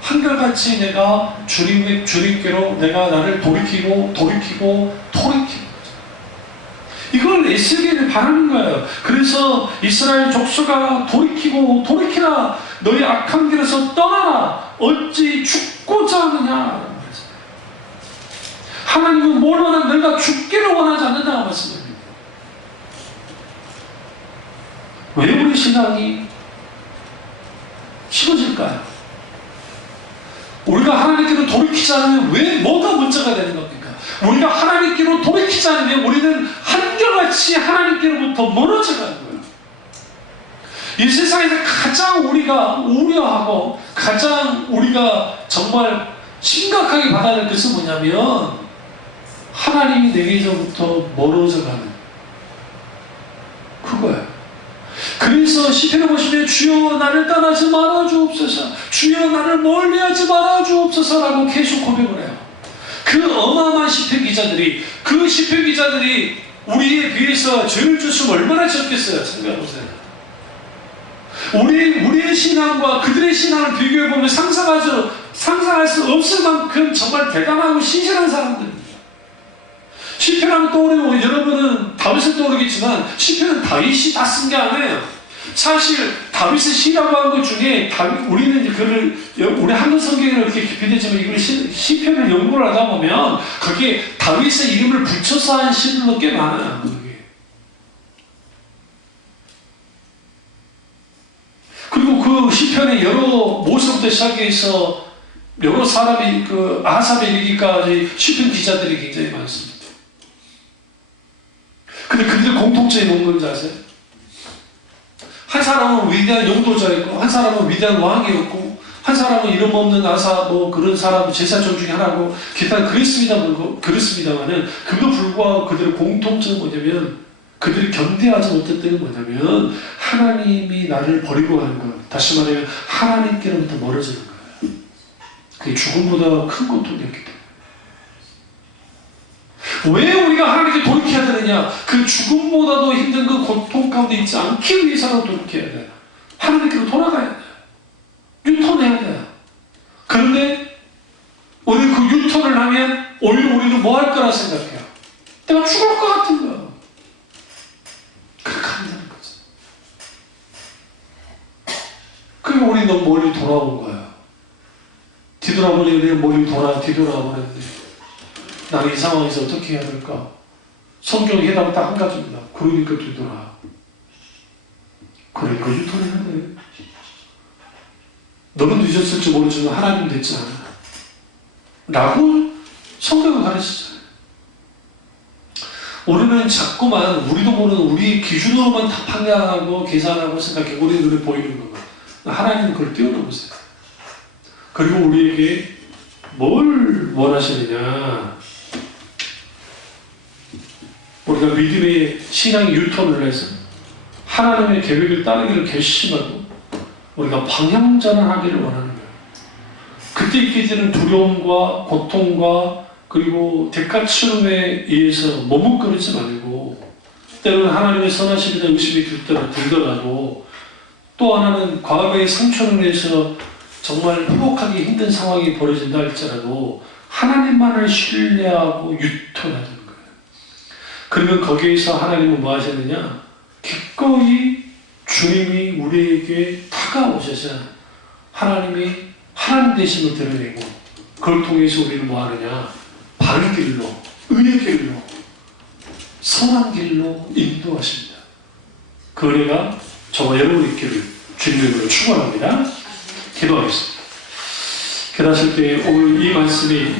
한결같이 내가 주님께로 내가 나를 돌이키고 이걸 에스겔이 바라는 거예요. 그래서 이스라엘 족속아 돌이키라 너희 악한 길에서 떠나라 어찌 죽고자 하느냐. 하나님은 뭘 원하는 내가 죽기를 원하지 않는다고 말씀입니다. 왜 우리 신앙이 힘어질까요? 우리가 하나님께로 돌이키지 않으면 왜 뭐가 문제가 되는 겁니까? 우리가 하나님께로 돌이키지 않으면 우리는 한결같이 하나님께로부터 멀어져 가는 거예요. 이 세상에서 가장 우리가 우려하고 가장 우리가 정말 심각하게 받아야 될 것은 뭐냐면 하나님이 내게서부터 멀어져 가는 그거예요. 그래서 시편을 보시면 주여 나를 떠나지 말아 주옵소서, 주여 나를 멀리하지 말아 주옵소서라고 계속 고백을 해요. 그 어마어마한 시편 기자들이, 그 시편 기자들이 우리에 비해서 죄를 졌으면 얼마나 적겠어요. 생각해보세요. 우리의 신앙과 그들의 신앙을 비교해보면 상상할 수 없을 만큼 정말 대단하고 신실한 사람들입니다. 시편하면 떠오르면 여러분은 다윗을 떠오르겠지만 시편은 다윗이 다 쓴 게 아니에요. 사실 다윗의 시라고 한 것 중에 우리는 이제 그를 우리 한글 성경을 이렇게 깊이 되지만 이걸 시편을 연구를 하다 보면 거기에 다윗의 이름을 붙여서 한 시들도 꽤 많아요. 그리고 그 시편의 여러 모습부터 시작해서 여러 사람이 그 아삽에 이르기까지 시편 기자들이 굉장히 많습니다. 근데 그들 공통점이 뭔지 아세요? 한 사람은 위대한 용도자였고, 한 사람은 위대한 왕이었고, 한 사람은 이름 없는 아사 뭐 그런 사람 제사장 중에 하나고, 기타 그랬습니다만은 그도 불구하고 그들의 공통점은 뭐냐면 그들이 견뎌하지 못했던 게 뭐냐면 하나님이 나를 버리고 가는 것, 다시 말하면 하나님께로부터 멀어지는 거예요. 그게 죽음보다 큰 고통이었기 때문에. 왜 우리가 하나님께 돌이켜야 되느냐? 그 죽음보다도 힘든 그 고통 가운데 있지 않기 위해서라도 돌이켜야 돼요. 하나님께로 돌아가야 돼요. 유턴해야 돼요. 그런데 우리 그 유턴을 하면 오히려 우리는 뭐 할 거라 생각해요? 내가 죽을 것 같은 거예요. 그렇게 한다는 거죠. 그리고 우리 너무 멀리 돌아온 거예요. 뒤돌아보니 우리가 멀리 뒤돌아보는데 나는 이 상황에서 어떻게 해야 될까? 성경의 해답은 딱 한 가지입니다. 그러니까 뒤돌아. 그러니까 유턴해야 돼. 너는 늦었을지 모르지만 하나님 됐잖아. 라고 성경을 가르치잖아요. 우리는 자꾸만 우리도 모르는 우리 기준으로만 다 판단하고 계산하고 생각해. 우리 눈에 보이는 것만. 하나님은 그걸 뛰어넘으세요. 그리고 우리에게 뭘 원하시느냐? 우리가 믿음의 신앙의 유턴을 해서 하나님의 계획을 따르기를 결심하고 우리가 방향전환하기를 원하는 거예요. 그때 있게 되는 두려움과 고통과 그리고 대가치름에 의해서 머뭇거리지 말고 때로는 하나님의 선하심에 대한 의심이 들더라도 또 하나는 과거의 상처로 인해서 정말 회복하기 힘든 상황이 벌어진다 할지라도 하나님만을 신뢰하고 유턴하는 거예요. 그러면 거기에서 하나님은 뭐 하셨느냐? 기꺼이 주님이 우리에게 다가오셔서 하나님이 하나님 되심을 드러내고 그걸 통해서 우리는 뭐 하느냐? 바른 길로, 의의 길로, 선한 길로 인도하십니다. 그 은혜가 저와 여러분의 길을 주님으로 축원합니다. 기도하겠습니다. 기도하실 때 오늘 이 말씀이